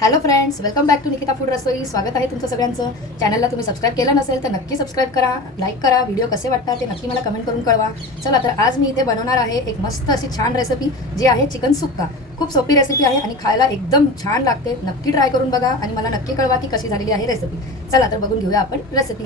Hello friends, welcome back to Nikita food Rasoi. स्वागत आहे तुमचं सगळ्यांचं. चॅनलला तुम्ही सबस्क्राईब केलं नसेल तर नक्की सबस्क्राईब करा, लाईक करा. व्हिडिओ कसे वाटतात ते नक्की मला कमेंट करून कळवा. चला तर आज मी इथे बनवणार आहे एक मस्त अशी छान रेसिपी जी आहे चिकन सुक्का. खूप सोपी रेसिपी आहे आणि खायला एकदम छान लागते. नक्की ट्राय करून बघा आणि मला नक्की कळवा की कशी झालेली आहे रेसिपी. चला तर बघून घेऊया आपण रेसिपी.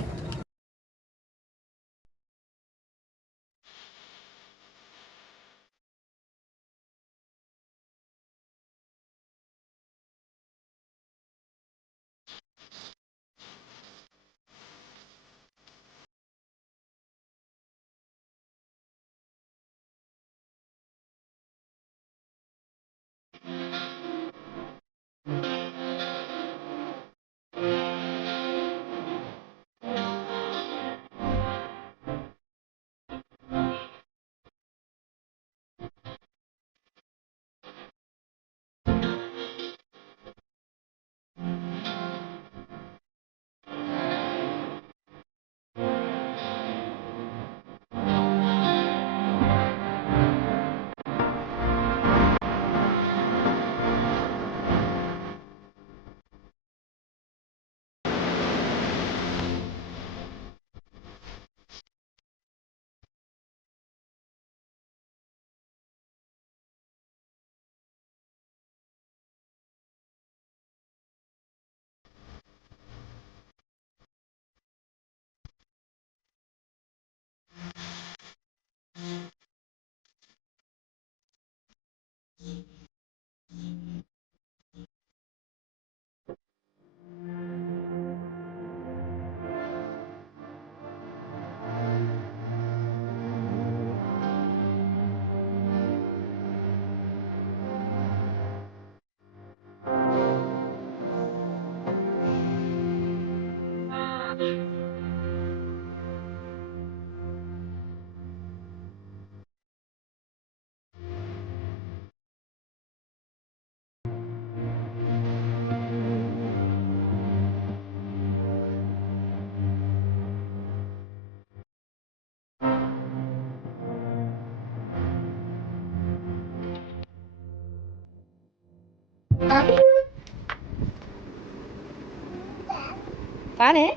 छान आहे.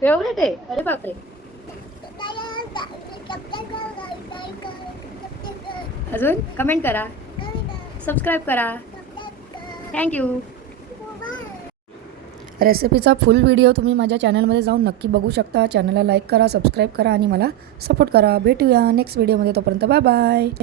फेवरेट आहे. अरे बापरे. अजून कमेंट करा, सबस्क्राईब करा. थँक्यू. रेसिपीचा फुल व्हिडिओ तुम्ही माझ्या चॅनलमध्ये जाऊन नक्की बघू शकता. चॅनलला लाईक करा, सबस्क्राईब करा आणि मला सपोर्ट करा. भेटूया नेक्स्ट व्हिडिओमध्ये. तोपर्यंत बाय बाय.